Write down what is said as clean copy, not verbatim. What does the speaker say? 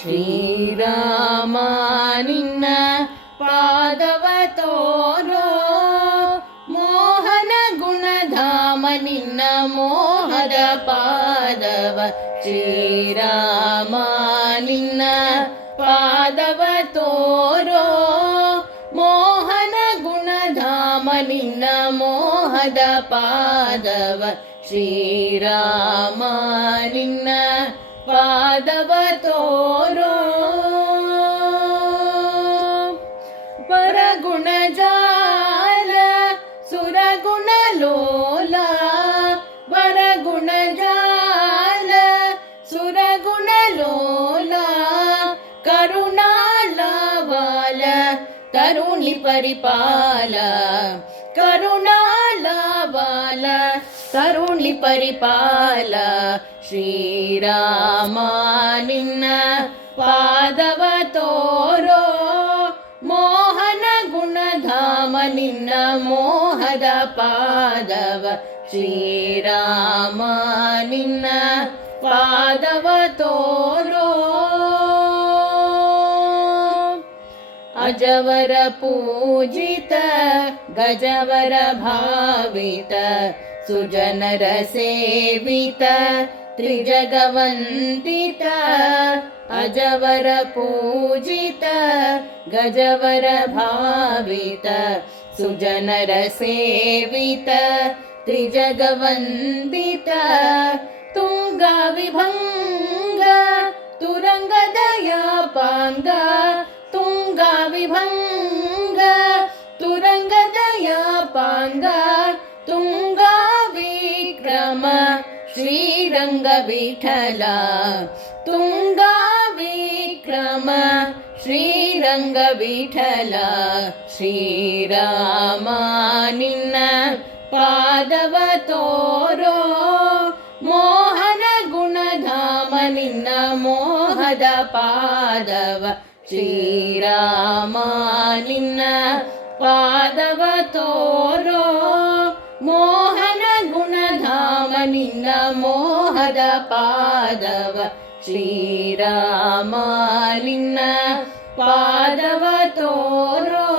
ಶ್ರೀರಾಮ ನಿನ್ನ ಪಾದವ ತೋರೋ, ಮೋಹನ ಗುಣಧಾಮ ನಿನ್ನ ಮೋಹದ ಪಾದವ. ಶ್ರೀರಾಮ ನಿನ್ನ ಪಾದವ ತೋರೋ, ಮೋಹನ ಗುಣಧಾಮ ನಿನ್ನ ಮೋಹದ ಪಾದವ. ಶ್ರೀರಾಮ ನಿನ್ನ ಪಾದವ ತೋರೋ. ಪರಗುಣ ಜಾಲ ಸುರಗುಣ ಲೋಲ, ವರಗುಣ ಜಾಲ ಸುರಗುಣ ಲೋಲ, ಕರುಣಾಲವಾಲ ತರುಣಿ ಪರಿಪಾಲ. ಕರುಣಾಲವಾಲ ತರುಣಿ ಪರಿಪಾಲ. ಶ್ರೀರಾಮ ನಿನ್ನ ಪಾದವ ತೋರೋ, ಮೋಹನ ಗುಣಧಾಮ ನಿನ್ನ ಮೋಹದ ಪಾದವ. ಶ್ರೀರಾಮ ನಿನ್ನ ಪಾದವ ತೋರೋ. ಅಜವರ ಪೂಜಿತ ಗಜವರ ಭಾವಿತ, ಸುಜನರ ಸೇವಿತ ತ್ರಿಜಗವಂದಿತ. ಅಜವರ ಪೂಜಿತ ಗಜವರ ಭಾವಿತ, ಸುಜನರ ಸೇವಿತ ತ್ರಿಜಗವಂದಿತ. ತುಂಗ ವಿಭಂಗ ತುರಂಗ ದಯಾಪಾಂಗ, ತುಂಗ ವಿಭಂಗ ತುರಂಗ ದಯಾಪಾಂಗ. ತುಂಗ ವಿಕ್ರಮ ಶ್ರೀರಂಗ ವಿಠಲ, ತುಂಗ ವಿಕ್ರಮ ಶ್ರೀರಂಗ ವಿಠಲ. ಶ್ರೀರಾಮ ನಿನ್ನ ಪಾದವ ತೋರೋ, ಮೋಹನ ಗುಣಧಾಮ ನಿನ್ನ ಮೋಹದ ಪಾದವ. ಶ್ರೀರಾಮ ನಿನ್ನ ಪಾದವ ತೋರೋ, ಮೋಹನ ಗುಣಧಾಮ ನಿನ್ನ ಮೋಹದ ಪಾದವ. ಶ್ರೀರಾಮ ನಿನ್ನ ಪಾದವ ತೋರೋ.